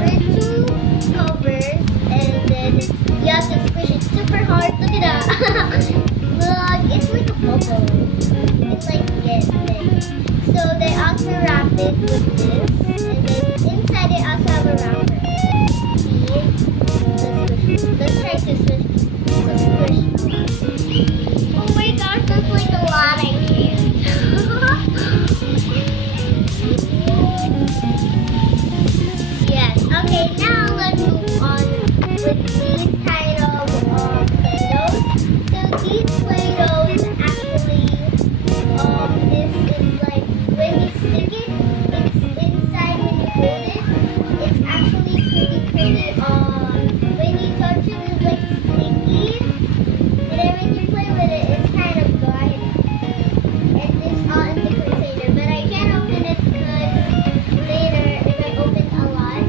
with two covers, and then you have to squish it super hard. Look at that. Look, it's like a bubble. It's like this thing. So they also wrap it with this, and then inside they also have a wrapper. See? Let's try to squish. Oh my gosh, that's like a lot I can't. Yes, okay, now let's move on with these kind of Play-Dohs. So these Play-Dohs actually, this is like, when you stick it, it's inside when you hold it. It's actually pretty, when you touch it, it's like sticky. And then when you play with it, it's kind of dry. And it's all in the container. But I can't open it because later, if I open a lot,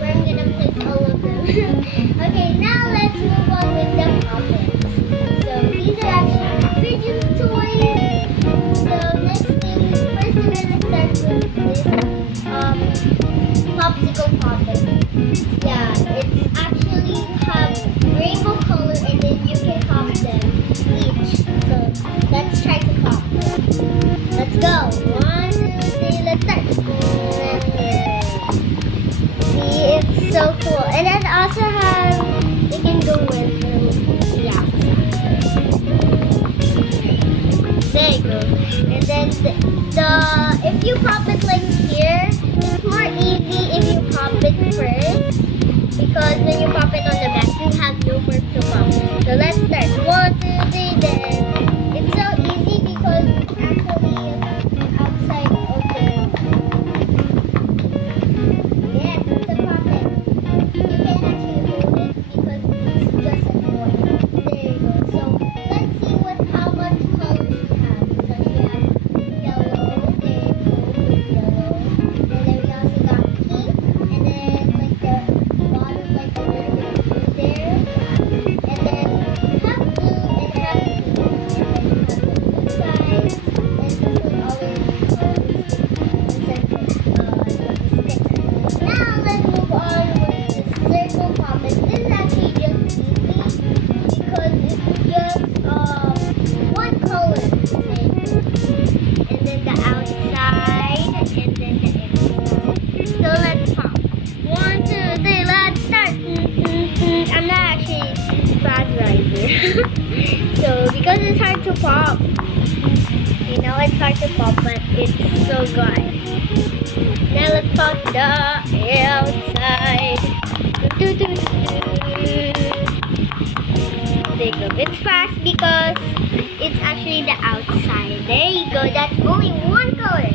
where I'm gonna place all of them. Okay, now let's move on with the puppets. So these are actually Fidget toys. So next thing, first we're gonna start with this popsicle puppet. Yeah, it's actually have rainbow color, and then you can pop them each. So let's try to pop them. Let's go. 1, 2, 3, let's start. See, it's so cool. And then also have, they can go with the outside. There you go. And then if you pop it like here, it's more easy if you pop it first. Because when you pop it on the back, you have no more to pop. So let's start. 1, 2, 3, then. It's so easy because it's actually outside of the. Yes, it's a puppet. You can actually hold it because it's just a toy. There you go. So let's see how much colors we have. So we have yellow, there you go, with yellow. And then we also got pink, and then like the bottom, like a little bit of blue there. And then half blue and half pink. And then we have the blue side, and this one all of these colors except for the sticker. Now let's move on with the circle puppet. This is actually just easy because it's just one color. And then the outside, and then the inside. So let's pop. 1, 2, 3, let's start. I'm not actually fast riser. So because it's hard to pop, you know, it's hard to pop, but it's so good. Now let's pop the outside. There you go. It's fast because it's actually the outside. There you go. That's only one color.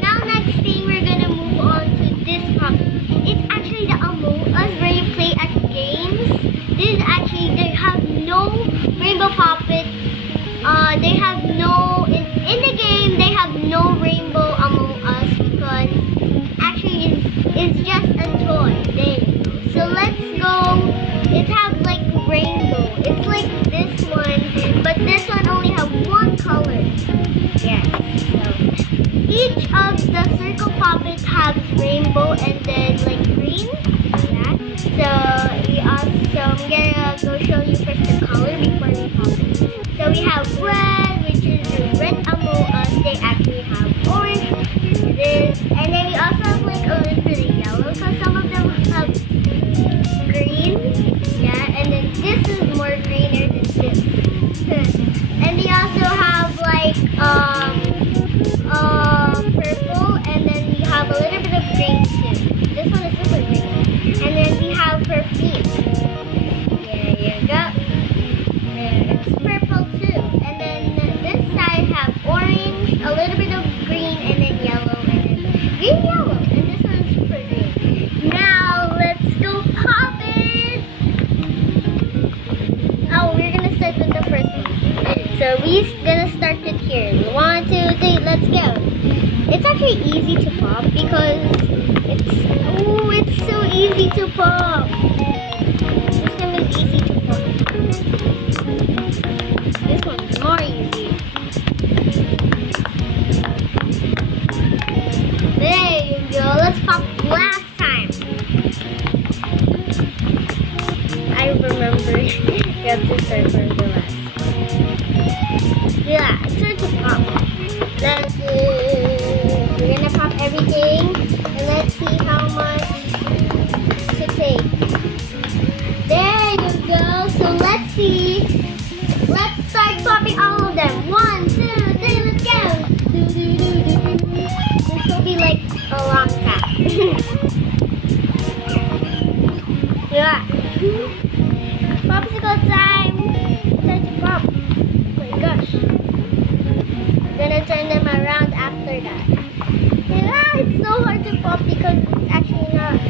Now next thing, we're gonna move on to this puppet. It's actually the Among Us where you play at games. This is actually, they have no rainbow puppet. They have no, in the game, they have no rainbow Among Us because actually it's just a toy. There you go. So let's go. It has like rainbow. It's like this one, but this one only have one color. Yes. So each of the circle puppets has rainbow and then like green. Yeah. So we also, I'm gonna go show you first the color before we pop it. So we have red, which is the red Among Us. They actually have orange. It is, and then we also have like a little bit of yellow. So some of them have green. Yeah, and then this is more greener than this. And we also have like purple, and then we have a little bit of green too. This one is super green. And then we have her feet. There you go. There, it's purple too. And then this side have orange, a little bit of green, and then yellow, and then green, yellow. And this one is super green. Now let's go pop it. Oh, we're gonna start with the first one. So we're gonna start it here. 1, 2, 3, let's go. It's actually easy to pop because it's so easy to pop. This one is easy to pop. This one's more easy. There you go. Let's pop last time. sorry. You have to start from the last. Yeah, it's time to pop. Let's we're gonna pop everything and let's see how much to take. There you go. So let's see. Let's start popping all of them. 1, 2, 3, let's go. Do, do, do, do, do. This will be like a long time. Yeah. Popsicle time. Time to pop. Oh my gosh. I'm gonna turn them around after that. Yeah, it's so hard to pop because it's actually not